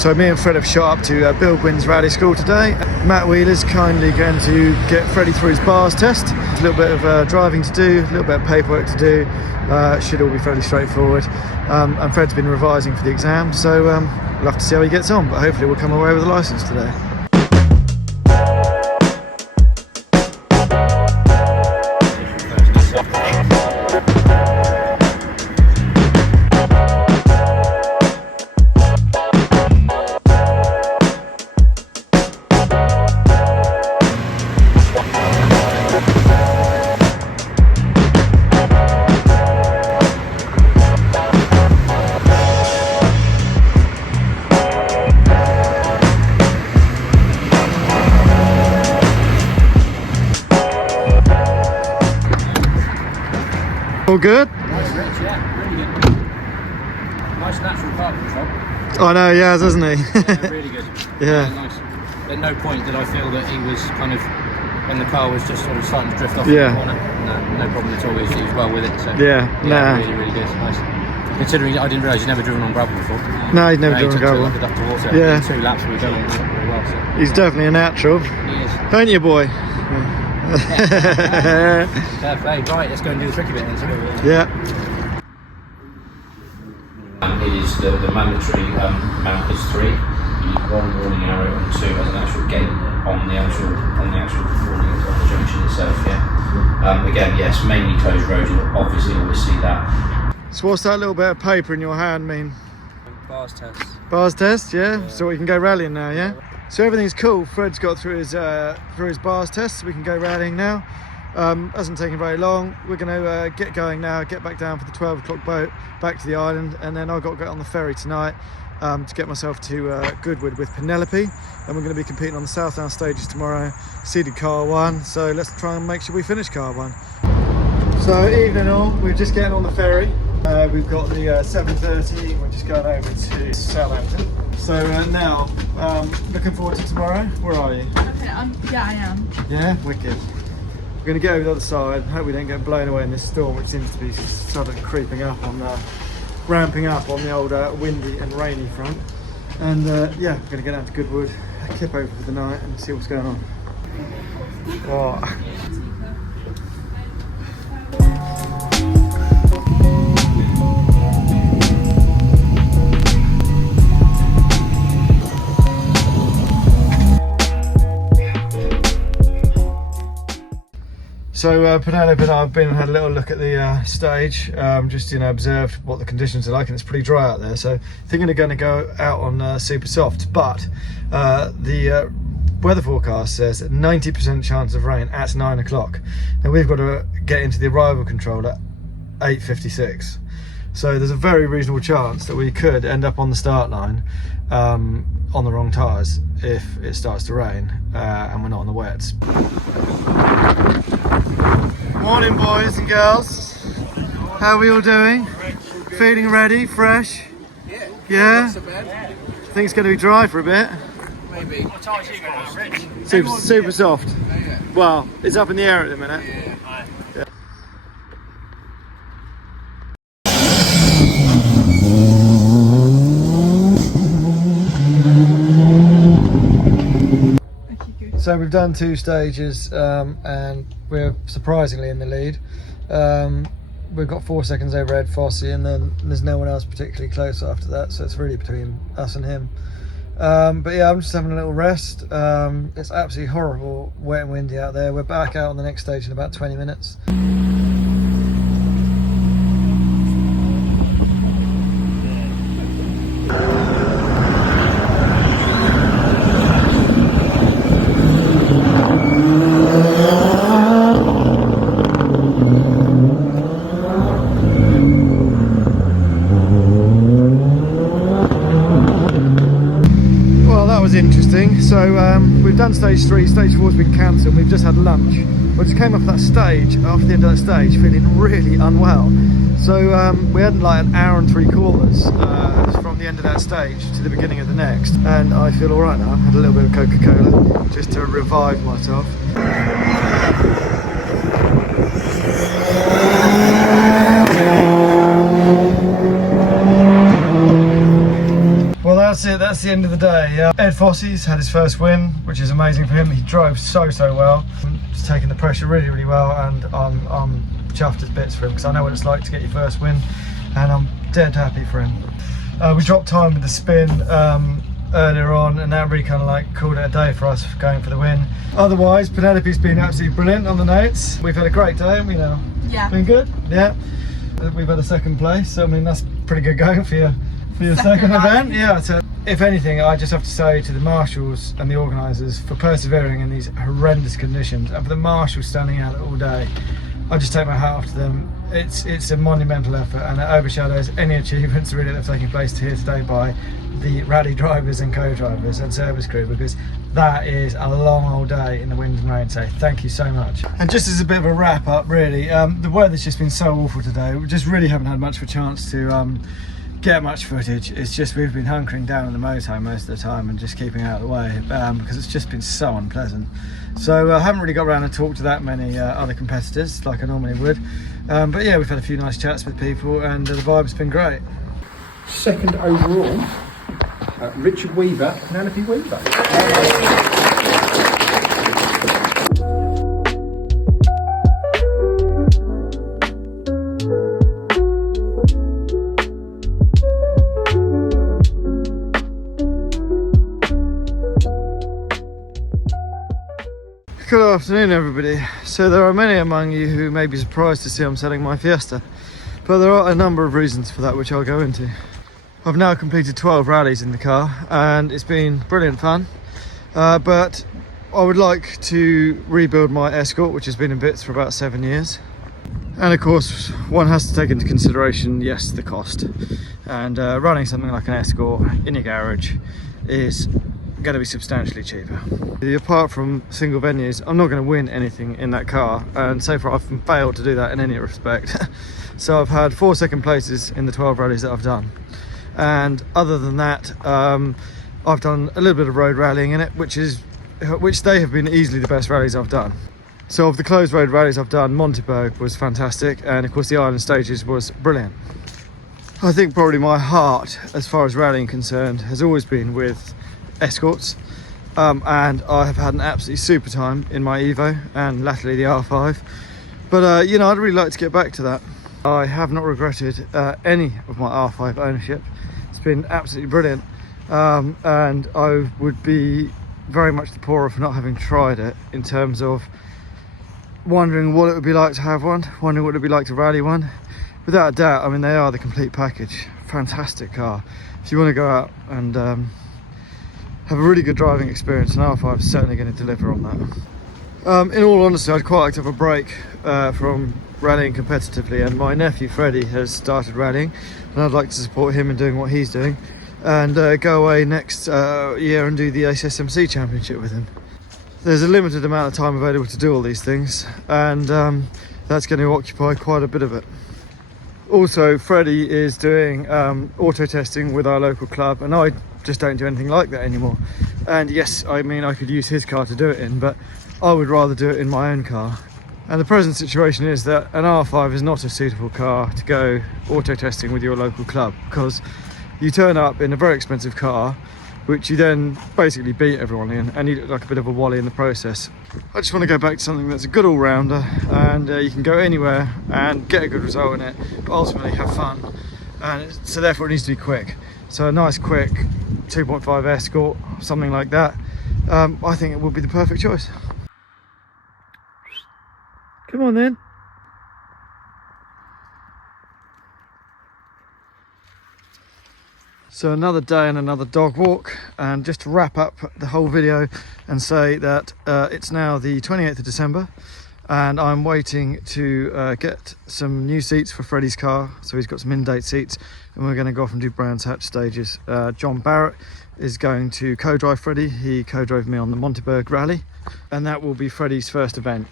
So me and Fred have shot up to Goodwood's rally school today. Matt Wheeler's kindly going to get Freddy through his bars test. A little bit of driving to do, a little bit of paperwork to do. Should all be fairly straightforward. And Fred's been revising for the exam, so we'll have to see how he gets on, but hopefully we'll come away with a licence today. All good? Nice rich, yeah, really good. Nice natural car control. I know, he has, hasn't he? Yeah, really good. Yeah. Nice. At no point did I feel that he was kind of, when the car was just sort of starting to drift off Yeah. the corner. No problem at all. He was well with it. So Yeah, nah. really, really good. Nice. Considering I didn't realise he'd never driven on gravel before. No, he's never He driven took to it gravel. like a duck to water. Yeah. In 2 laps we were going very well. So. He's definitely a natural. He is. Don't you, boy? Fair play. Right, let's go and do the tricky bit then. So Yeah. It is the mandatory mount is 3. You need 1 warning arrow and 2 as an actual gate on the actual warning on the junction itself. Yeah. Again, yes, mainly closed road. You'll obviously always see that. So what's that little bit of paper in your hand mean? Bars test. Bars test, yeah? So we can go rallying now, yeah? So everything's cool. Fred's got through his bars test, so we can go rallying now. Hasn't taken very long. We're going to get going now, get back down for the 12 o'clock boat, back to the island, and then I've got to get on the ferry tonight to get myself to Goodwood with Penelope. And we're going to be competing on the Southdowns Stages tomorrow, seeded car 1. So let's try and make sure we finish car 1. So evening all, we're just getting on the ferry. We've got the 7:30, we're just going over to Southampton. So now, looking forward to tomorrow. Where are you? Okay, yeah, I am. Yeah, wicked. We're going to get over the other side. Hope we don't get blown away in this storm, which seems to be sort of creeping up on ramping up on the old windy and rainy front. And yeah, we're going to get down to Goodwood, kip over for the night and see what's going on. Oh. So Penelope and I have been and had a little look at the stage, just observed what the conditions are like, and it's pretty dry out there. So I think we're going to go out on super soft, but the weather forecast says 90% chance of rain at 9 o'clock. Now we've got to get into the arrival control at 8:56. So there's a very reasonable chance that we could end up on the start line on the wrong tyres if it starts to rain and we're not on the wets. Morning boys and girls, how are we all doing? Feeling ready, fresh? Yeah? Not so bad. Think it's going to be dry for a bit? Maybe. what tyres you got, Rich? Super soft. Oh, yeah. Well, it's up in the air at the minute. Yeah. So we've done 2 stages and we're surprisingly in the lead. We've got 4 seconds over Ed Fossey, and then there's no one else particularly close after that, so it's really between us and him. But yeah, I'm just having a little rest. It's absolutely horrible, wet and windy out there. We're back out on the next stage in about 20 minutes. Interesting. So we've done stage 3, stage 4's been cancelled. We've just had lunch. We just came off that stage, after the end of that stage, feeling really unwell. So we had like an hour and 3/4 from the end of that stage to the beginning of the next, and I feel all right now. I had a little bit of Coca-Cola just to revive myself. Well, that's that's the end of the day. Ed Fossey's had his first win, which is amazing for him. He drove so well. He's taken the pressure really well, and I'm chuffed as bits for him because I know what it's like to get your first win, and I'm dead happy for him. We dropped time with the spin earlier on, and that really kind of like called it a day for us going for the win. Otherwise, Penelope's been absolutely brilliant on the notes. We've had a great day, haven't we now? Yeah. Been good? Yeah. We've had a second place, so I mean that's pretty good going for your second event. Yeah. So if anything, I just have to say to the marshals and the organisers for persevering in these horrendous conditions, and for the marshals standing out all day, I just take my hat off to them. It's a monumental effort, and it overshadows any achievements really that have taken place here today by the rally drivers and co-drivers and service crew, because that is a long old day in the wind and rain. So thank you so much. And just as a bit of a wrap up really, the weather's just been so awful today. We just really haven't had much of a chance to get much footage. It's just we've been hunkering down in the motorhome most of the time and just keeping out of the way because it's just been so unpleasant. So I haven't really got around to talk to that many other competitors like I normally would, but yeah, we've had a few nice chats with people, and the vibe's been great. Second overall, Richard Weaver, Penelope Weaver. Good afternoon everybody. So there are many among you who may be surprised to see I'm selling my Fiesta, but there are a number of reasons for that which I'll go into. I've now completed 12 rallies in the car and it's been brilliant fun, but I would like to rebuild my Escort, which has been in bits for about 7 years. And of course one has to take into consideration, yes, the cost, and running something like an Escort in your garage is going to be substantially cheaper. Apart from single venues, I'm not going to win anything in that car, and so far I've failed to do that in any respect. So I've had 4 second places in the 12 rallies that I've done, and other than that I've done a little bit of road rallying in it, which they have been easily the best rallies I've done. So of the closed road rallies I've done, Midday was fantastic, and of course the Island Stages was brilliant. I think probably my heart as far as rallying concerned has always been with Escorts, and I have had an absolutely super time in my Evo and latterly the R5, but you know, I'd really like to get back to that. I have not regretted any of my R5 ownership. It's been absolutely brilliant, and I would be very much the poorer for not having tried it, in terms of wondering what it would be like to have one, wondering what it would be like to rally one. Without a doubt, I mean, they are the complete package. Fantastic car. If you want to go out and have a really good driving experience, and R5 is certainly going to deliver on that. In all honesty, I'd quite like to have a break from rallying competitively, and my nephew Freddy has started rallying, and I'd like to support him in doing what he's doing, and go away next year and do the SSMC Championship with him. There's a limited amount of time available to do all these things, and that's going to occupy quite a bit of it. Also, Freddy is doing auto testing with our local club, and I just don't do anything like that anymore. And yes, I mean, I could use his car to do it in, but I would rather do it in my own car. And the present situation is that an R5 is not a suitable car to go auto testing with your local club, because you turn up in a very expensive car which you then basically beat everyone in, and you look like a bit of a wally in the process. I just want to go back to something that's a good all-rounder, and you can go anywhere and get a good result in it, but ultimately have fun, and so therefore it needs to be quick. So a nice quick 2.5 Escort, something like that, I think it would be the perfect choice. Come on then. So another day and another dog walk, and just to wrap up the whole video and say that it's now the 28th of December, and I'm waiting to get some new seats for Freddy's car. So he's got some in-date seats, and we're going to go off and do Brands Hatch stages. John Barrett is going to co-drive Freddy. He co-drove me on the Monteberg rally, and that will be Freddy's first event.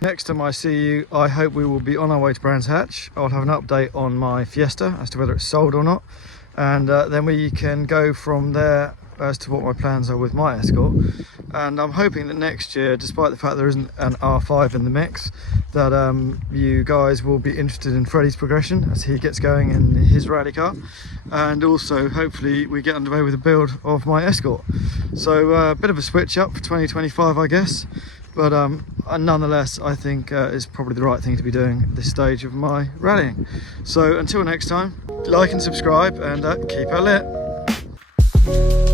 Next time I see you, I hope we will be on our way to Brands Hatch. I'll have an update on my Fiesta as to whether it's sold or not, and then we can go from there as to what my plans are with my Escort, and I'm hoping that next year, despite the fact there isn't an R5 in the mix, that you guys will be interested in Freddy's progression as he gets going in his rally car, and also hopefully we get underway with the build of my Escort. So a bit of a switch up for 2025, I guess, but nonetheless I think it's probably the right thing to be doing at this stage of my rallying. So until next time, like and subscribe, and keep it lit.